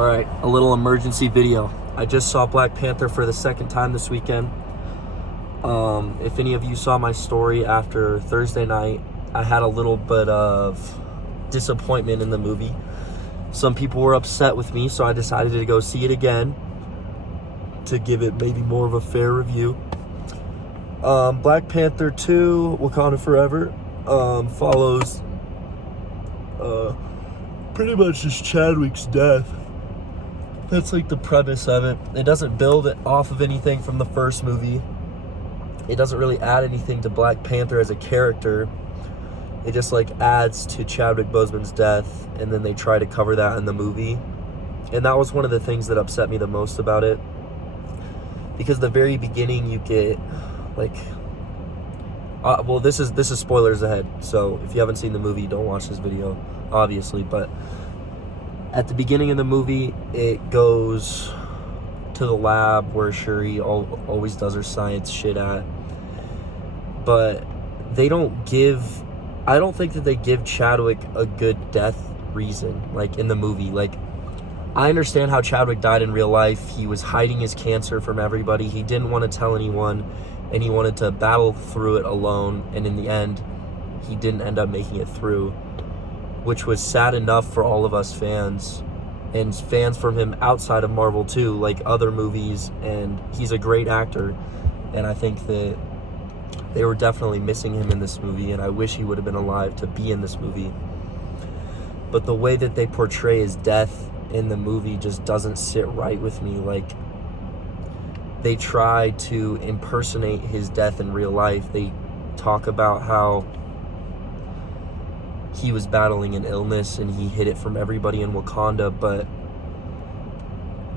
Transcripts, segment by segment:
Alright, a little emergency video. I just saw Black Panther for the second time this weekend. If any of you saw my story after Thursday night, I had a little bit of disappointment in the movie. Some people were upset with me, so I decided to go see it again to give it maybe more of a fair review. Black Panther 2, Wakanda Forever, follows pretty much just Chadwick's death. That's like the premise of it. It doesn't build it off of anything from the first movie. It doesn't really add anything to Black Panther as a character. It just like adds to Chadwick Boseman's death, and then they try to cover that in the movie. And that was one of the things that upset me the most about it. Because the very beginning you get like well, this is spoilers ahead, so if you haven't seen the movie, don't watch this video, obviously. But at the beginning of the movie, it goes to the lab where Shuri always does her science shit at. But I don't think that they give Chadwick a good death reason, like in the movie. Like, I understand how Chadwick died in real life. He was hiding his cancer from everybody. He didn't want to tell anyone, and he wanted to battle through it alone. And in the end, he didn't end up making it through, which was sad enough for all of us fans, and fans from him outside of Marvel too, like other movies. And he's a great actor, and I think that they were definitely missing him in this movie, and I wish he would have been alive to be in this movie. But the way that they portray his death in the movie just doesn't sit right with me. Like, they try to impersonate his death in real life. They talk about how he was battling an illness and he hid it from everybody in Wakanda, but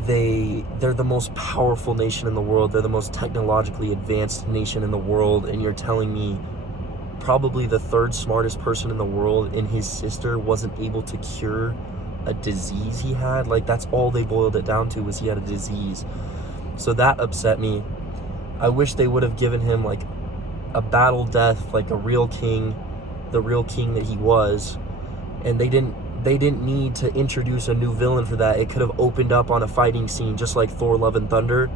they're the most powerful nation in the world. They're the most technologically advanced nation in the world, and you're telling me probably the third smartest person in the world and his sister wasn't able to cure a disease he had? Like, that's all they boiled it down to, was he had a disease. So that upset me. I wish they would have given him like a battle death, like a real king, the real king that he was. And they didn't need to introduce a new villain for that. It could have opened up on a fighting scene, just like Thor: Love and Thunder,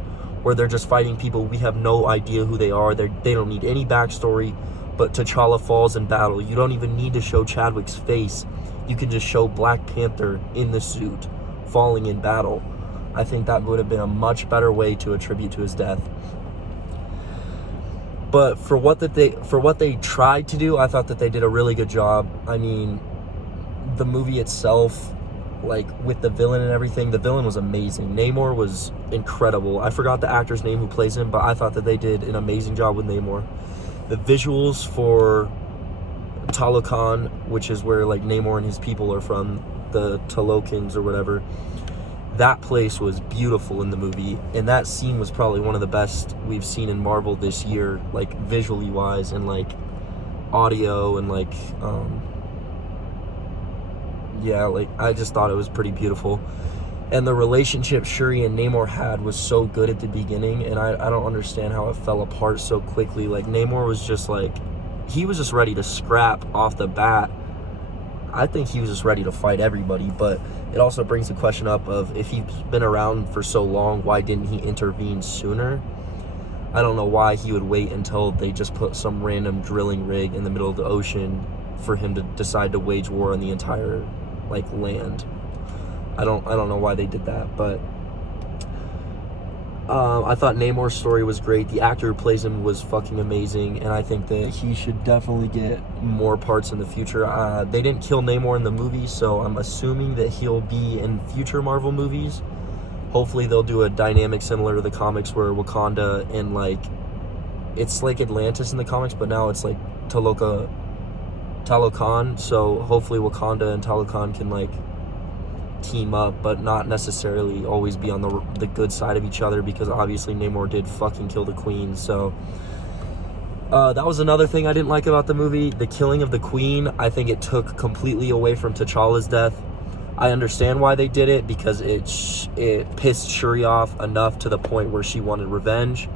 where they're just fighting people we have no idea who they are. They don't need any backstory, but T'Challa falls in battle. You don't even need to show Chadwick's face. You can just show Black Panther in the suit falling in battle. I think that would have been a much better way to attribute to his death. But for what they tried to do, I thought that they did a really good job. I mean, the movie itself, like with the villain and everything, the villain was amazing. Namor was incredible. I forgot the actor's name who plays him, but I thought that they did an amazing job with Namor. The visuals for Talokan, which is where like Namor and his people are from, the Talokans or whatever, that place was beautiful in the movie, and that scene was probably one of the best we've seen in Marvel this year, like visually wise and like audio and like yeah, like I just thought it was pretty beautiful. And the relationship Shuri and Namor had was so good at the beginning, and I don't understand how it fell apart so quickly. Like, Namor was just like, he was just ready to scrap off the bat. I think he was just ready to fight everybody. But it also brings the question up of, if he's been around for so long, why didn't he intervene sooner? I don't know why he would wait until they just put some random drilling rig in the middle of the ocean for him to decide to wage war on the entire like land. I don't know why they did that, but I thought Namor's story was great. The actor who plays him was fucking amazing, and I think that he should definitely get more parts in the future. They didn't kill Namor in the movie, so I'm assuming that he'll be in future Marvel movies. Hopefully they'll do a dynamic similar to the comics, where Wakanda and like, it's like Atlantis in the comics, but now it's like Talokan. So hopefully Wakanda and Talokan can like team up, but not necessarily always be on the good side of each other, because obviously Namor did fucking kill the queen. So that was another thing I didn't like about the movie, the killing of the queen. I think it took completely away from T'Challa's death. I understand why they did it, because it pissed Shuri off enough to the point where she wanted revenge.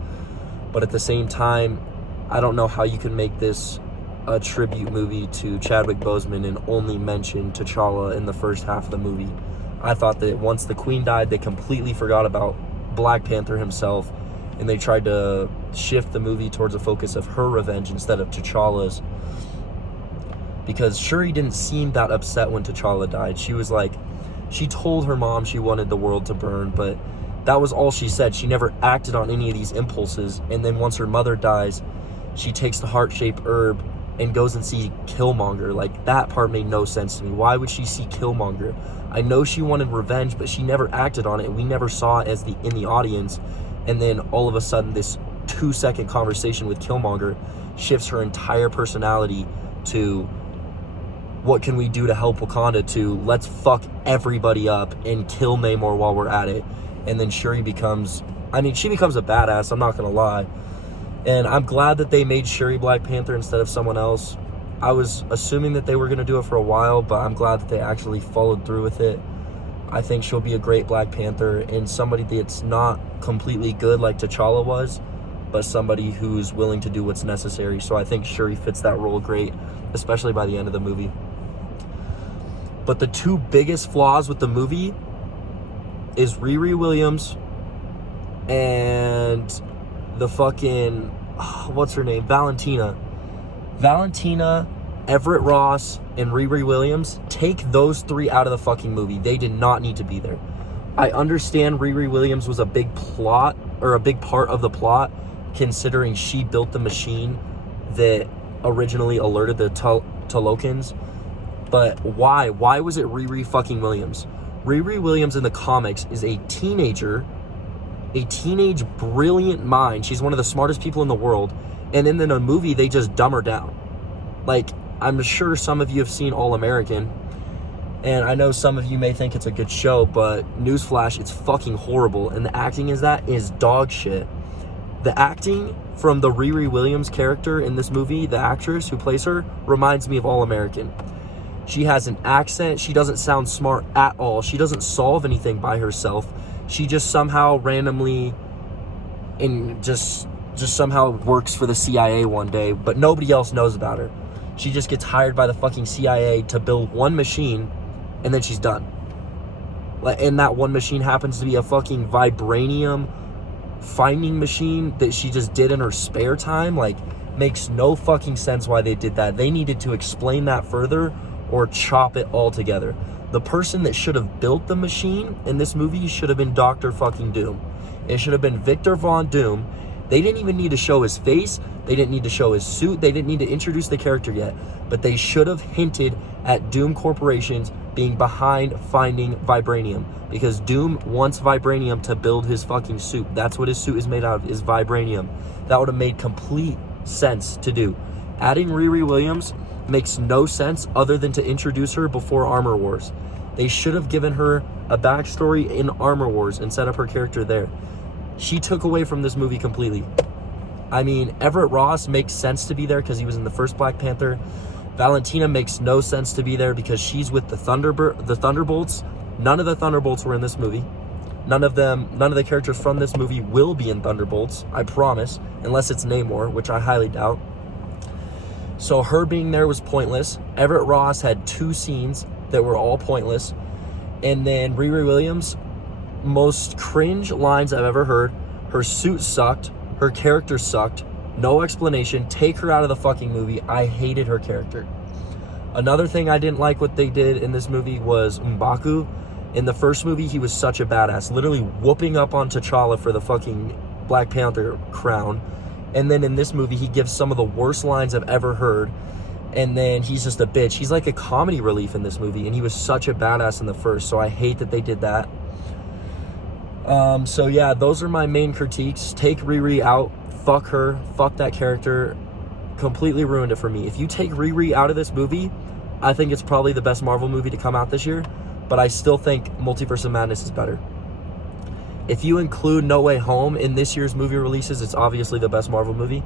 But at the same time, I don't know how you can make this a tribute movie to Chadwick Boseman and only mention T'Challa in the first half of the movie. I thought that once the Queen died, they completely forgot about Black Panther himself, and they tried to shift the movie towards a focus of her revenge instead of T'Challa's. Because Shuri didn't seem that upset when T'Challa died. She was like, she told her mom she wanted the world to burn, but that was all she said. She never acted on any of these impulses. And then once her mother dies, she takes the heart-shaped herb and goes and sees Killmonger. Like, that part made no sense to me. Why would she see Killmonger? I know she wanted revenge, but she never acted on it. We never saw it as in the audience. And then all of a sudden, this 2-second conversation with Killmonger shifts her entire personality to, what can we do to help Wakanda, to let's fuck everybody up and kill Namor while we're at it. And then Shuri becomes, she becomes a badass, I'm not gonna lie. And I'm glad that they made Shuri Black Panther instead of someone else. I was assuming that they were gonna do it for a while, but I'm glad that they actually followed through with it. I think she'll be a great Black Panther, and somebody that's not completely good like T'Challa was, but somebody who's willing to do what's necessary. So I think Shuri fits that role great, especially by the end of the movie. But the two biggest flaws with the movie is Riri Williams and the fucking, what's her name? Valentina, Everett Ross, and Riri Williams. Take those three out of the fucking movie. They did not need to be there. I understand Riri Williams was a big plot, or a big part of the plot, considering she built the machine that originally alerted the Talokans. But why? Why was it Riri fucking Williams? Riri Williams in the comics is a teenage brilliant mind. She's one of the smartest people in the world. And then in a movie, they just dumb her down. Like, I'm sure some of you have seen All American. And I know some of you may think it's a good show, but newsflash, it's fucking horrible. And the acting is dog shit. The acting from the Riri Williams character in this movie, the actress who plays her, reminds me of All American. She has an accent. She doesn't sound smart at all. She doesn't solve anything by herself. She just somehow randomly just somehow works for the CIA one day, but nobody else knows about her. She just gets hired by the fucking CIA to build one machine, and then she's done. And that one machine happens to be a fucking vibranium finding machine that she just did in her spare time. Like, makes no fucking sense why they did that. They needed to explain that further or chop it all together. The person that should have built the machine in this movie should have been Dr. fucking Doom. It should have been Victor Von Doom. They didn't even need to show his face. They didn't need to show his suit. They didn't need to introduce the character yet. But they should have hinted at Doom Corporations being behind finding vibranium. Because Doom wants vibranium to build his fucking suit. That's what his suit is made out of, is vibranium. That would have made complete sense to do. Adding Riri Williams makes no sense other than to introduce her before Armor Wars. They should have given her a backstory in Armor Wars and set up her character there. She took away from this movie completely. Everett Ross makes sense to be there because he was in the first Black Panther. Valentina makes no sense to be there because she's with the Thunderbolts. None of the Thunderbolts were in this movie. None of the characters from this movie will be in Thunderbolts, I promise, unless it's Namor, which I highly doubt. So her being there was pointless. Everett Ross had 2 scenes that were all pointless. And then Riri Williams, most cringe lines I've ever heard. Her suit sucked. Her character sucked. No explanation. Take her out of the fucking movie. I hated her character. Another thing I didn't like what they did in this movie was M'Baku. In the first movie, he was such a badass, literally whooping up on T'Challa for the fucking Black Panther crown. And then in this movie, he gives some of the worst lines I've ever heard. And then he's just a bitch. He's like a comedy relief in this movie. And he was such a badass in the first. So I hate that they did that. So yeah, those are my main critiques. Take Riri out. Fuck her. Fuck that character. Completely ruined it for me. If you take Riri out of this movie, I think it's probably the best Marvel movie to come out this year. But I still think Multiverse of Madness is better. If you include No Way Home in this year's movie releases, it's obviously the best Marvel movie.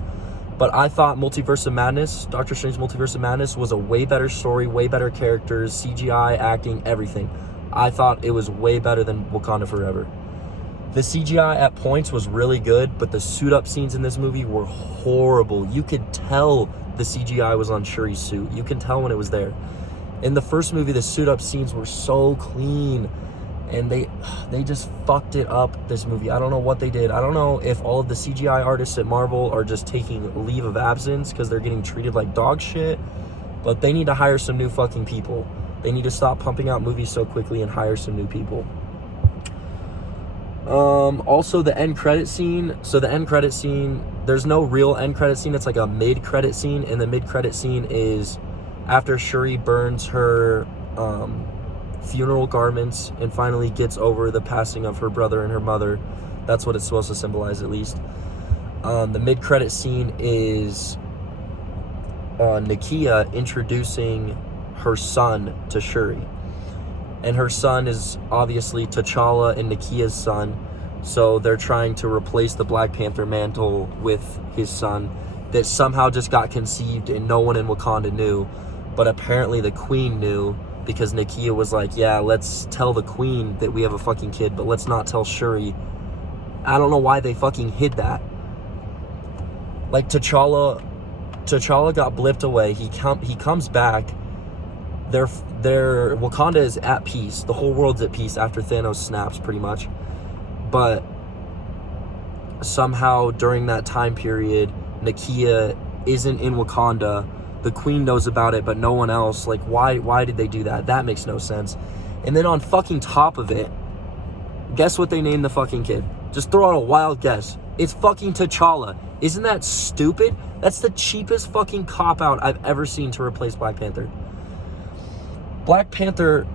But I thought Multiverse of Madness, Doctor Strange Multiverse of Madness, was a way better story, way better characters, CGI, acting, everything. I thought it was way better than Wakanda Forever. The CGI at points was really good, but the suit-up scenes in this movie were horrible. You could tell the CGI was on Shuri's suit. You can tell when it was there. In the first movie, the suit-up scenes were so clean. And they just fucked it up, this movie. I don't know what they did. I don't know if all of the CGI artists at Marvel are just taking leave of absence because they're getting treated like dog shit. But they need to hire some new fucking people. They need to stop pumping out movies so quickly and hire some new people. Also, the end credit scene. So the end credit scene, there's no real end credit scene. It's like a mid-credit scene. And the mid-credit scene is after Shuri burns her funeral garments and finally gets over the passing of her brother and her mother. That's what it's supposed to symbolize, at least. The mid-credit scene is Nakia introducing her son to Shuri. And her son is obviously T'Challa and Nakia's son. So they're trying to replace the Black Panther mantle with his son that somehow just got conceived and no one in Wakanda knew. But apparently the Queen knew, because Nakia was like, yeah, let's tell the Queen that we have a fucking kid, but let's not tell Shuri. I don't know why they fucking hid that. Like, T'Challa got blipped away. He comes back. Wakanda is at peace. The whole world's at peace after Thanos snaps, pretty much. But somehow during that time period, Nakia isn't in Wakanda. The Queen knows about it, but no one else. Like, why did they do that? That makes no sense. And then on fucking top of it, guess what they named the fucking kid? Just throw out a wild guess. It's fucking T'Challa. Isn't that stupid? That's the cheapest fucking cop-out I've ever seen to replace Black Panther. Black Panther,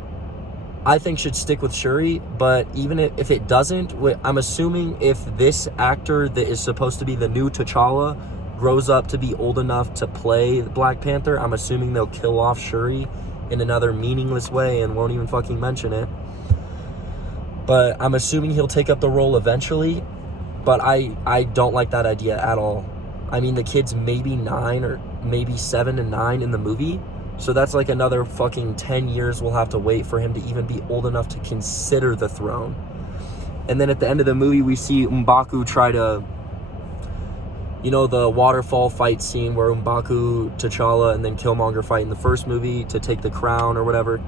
I think, should stick with Shuri, but even if it doesn't, I'm assuming if this actor that is supposed to be the new T'Challa grows up to be old enough to play Black Panther, I'm assuming they'll kill off Shuri in another meaningless way and won't even fucking mention it. But I'm assuming he'll take up the role eventually, but I don't like that idea at all. I mean, the kid's maybe 9 or maybe 7 to 9 in the movie, so that's like another fucking 10 years we'll have to wait for him to even be old enough to consider the throne. And then at the end of the movie, we see M'Baku try to, you know, the waterfall fight scene where M'Baku, T'Challa, and then Killmonger fight in the first movie to take the crown or whatever.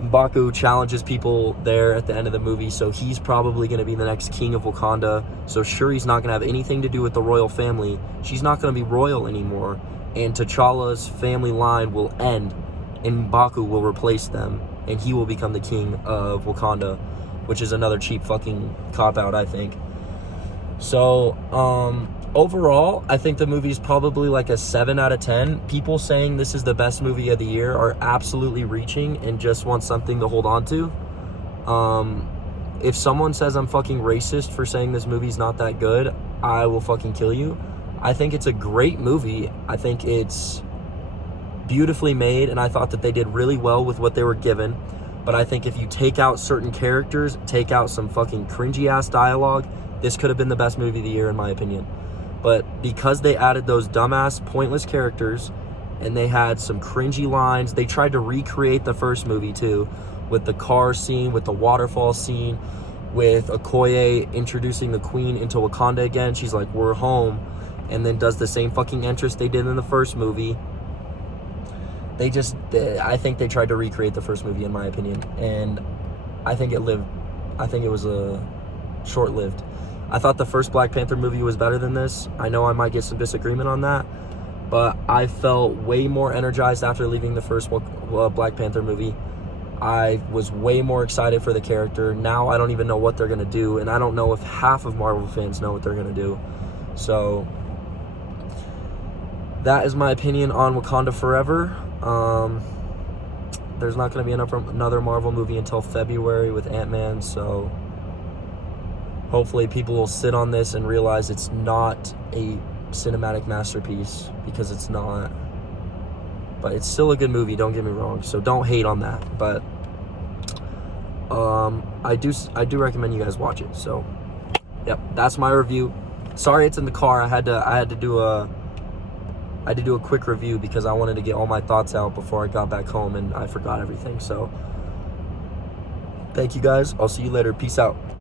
M'Baku challenges people there at the end of the movie, so he's probably going to be the next king of Wakanda. So Shuri's not going to have anything to do with the royal family. She's not going to be royal anymore. And T'Challa's family line will end, and M'Baku will replace them, and he will become the king of Wakanda, which is another cheap fucking cop-out, I think. So, overall, I think the movie's probably like a 7 out of 10. People saying this is the best movie of the year are absolutely reaching and just want something to hold on to. If someone says I'm fucking racist for saying this movie's not that good, I will fucking kill you. I think it's a great movie. I think it's beautifully made, and I thought that they did really well with what they were given. But I think if you take out certain characters, take out some fucking cringy-ass dialogue, this could have been the best movie of the year, in my opinion. But because they added those dumbass, pointless characters, and they had some cringy lines, they tried to recreate the first movie, too, with the car scene, with the waterfall scene, with Okoye introducing the Queen into Wakanda again. She's like, we're home. And then does the same fucking entrance they did in the first movie. I think they tried to recreate the first movie, in my opinion. And I think it was short-lived. I thought the first Black Panther movie was better than this. I know I might get some disagreement on that, but I felt way more energized after leaving the first Black Panther movie. I was way more excited for the character. Now I don't even know what they're going to do, and I don't know if half of Marvel fans know what they're going to do. So that is my opinion on Wakanda Forever. There's not going to be another Marvel movie until February with Ant-Man, so hopefully people will sit on this and realize it's not a cinematic masterpiece, because it's not. But it's still a good movie, don't get me wrong, so don't hate on that. But I do recommend you guys watch it. So yep, that's my review. Sorry it's in the car. I had to do a quick review because I wanted to get all my thoughts out before I got back home, and I forgot everything. So thank you guys. I'll see you later. Peace out.